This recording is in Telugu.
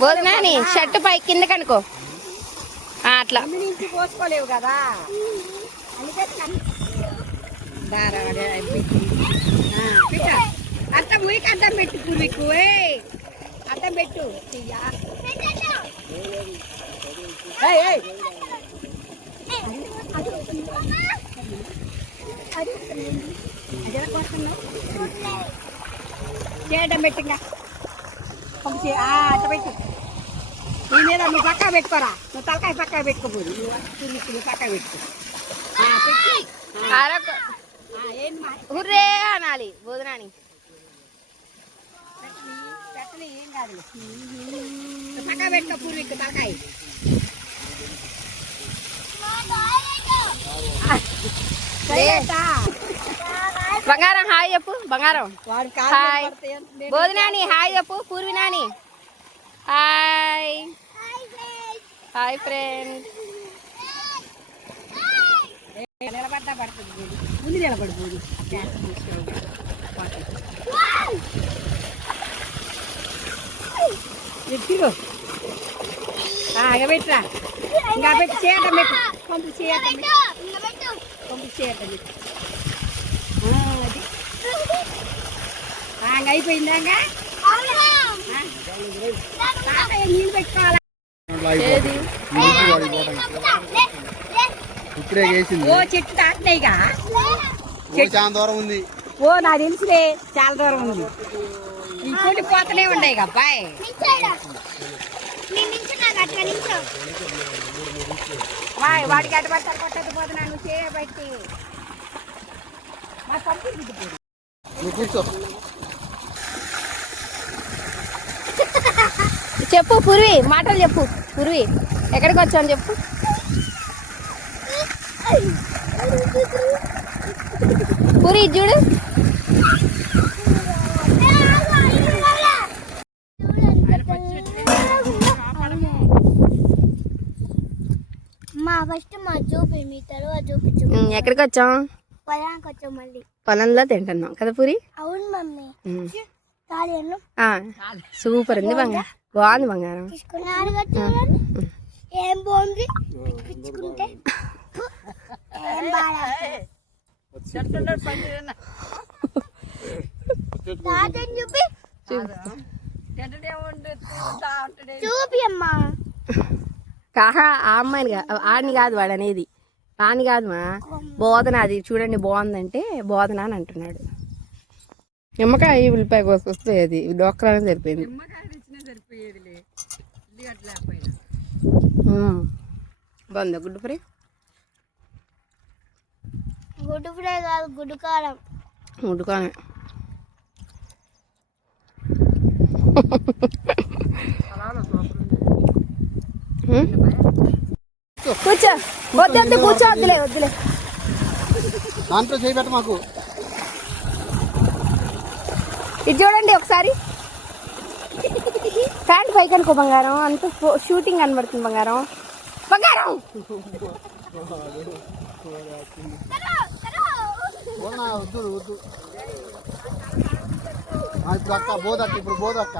వదినాని షర్టు పై కింద కనుకో అట్లా నుంచి పోసుకోలేవు కదా అర్థం మురికి అర్థం పెట్టు పూర్వీకు అర్థం పెట్టు చేయడం పెట్టింగా పంపించి అట్ట పెట్టు నీ మీద నువ్వు పక్కా పెట్టుకోరా నువ్వు తలకాయ పక్కా పెట్టుకోబోదు నువ్వు పక్కా పెట్టుకో హుర్రే అనాలి వదినాని పెట్టని ఏం కాదు పక్కా పెట్టుకో పూర్వీకు తలకాయ బంగారం హాయ్ చెప్పు బంగారం హాయ్ బోధనాని హాయ్ చెప్పు Purvi Nani hi hi friend నిలబడ్డా పడుతుంది ముందు నిలబడిపోదు ఎత్తిగో పెట్టరా ఇంకా పెట్టి చేయటం పెట్టు పంపు చేయటం పంపు చేయటం పెట్టు అయిపోయిందా నీళ్ళు పెట్టుకోవాలా ఓ చెట్టు దాటినాయిగా చాలా దూరం ఉంది ఓ నాకు తెలుసులే చాలా దూరం ఉంది ఈ కొట్టి పోతనే ఉన్నాయి అబ్బాయి వాడికి అటు పట్టారు కొట్టదు పోతున్నా నువ్వు చేయబట్టి మా పంపి కూర్చో చెప్పు పూర్వి మాటలు చెప్పు పూర్వి ఎక్కడికి వచ్చాను చెప్పు పూరి చూడు ఫస్ట్ మా చూపి మీ తర్వాత చూపించు ఎక్కడికి వచ్చాం పొలానికి వచ్చాం మళ్ళీ పొలంలో తింటున్నాం కదా పూరి అవును మమ్మీ సూపర్ ఉంది బంగారం బాగుంది బంగారం ఏం బాగుంది పిచ్చుకుంటే ఏం బాగా చూపి చూపి అమ్మా కాహా ఆ అమ్మాయిని ఆడిని కాదు వాడు అనేది ఆని కాదు మా బోధన అది చూడండి బాగుందంటే బోధన అని అంటున్నాడు నిమ్మకాయ ఉల్లిపాయ కోసుకొస్తే అది డోక్రానే సరిపోయింది బాగుందా గుడ్డు ఫ్రై గుడ్డు ఫ్రై కాదు గుడ్డు కారం గుడ్డు కారం కూర్చో వద్దు కూర్చో వద్దులే వద్దులే దాంట్లో చేయబెట్ట మాకు ఇది చూడండి ఒకసారి ప్యాంట్ పైకి అనుకో బంగారం అంత షూటింగ్ కనబడుతుంది బంగారం బంగారం వద్దు ఇప్పుడు అక్క బోధక్క ఇప్పుడు బోధక్క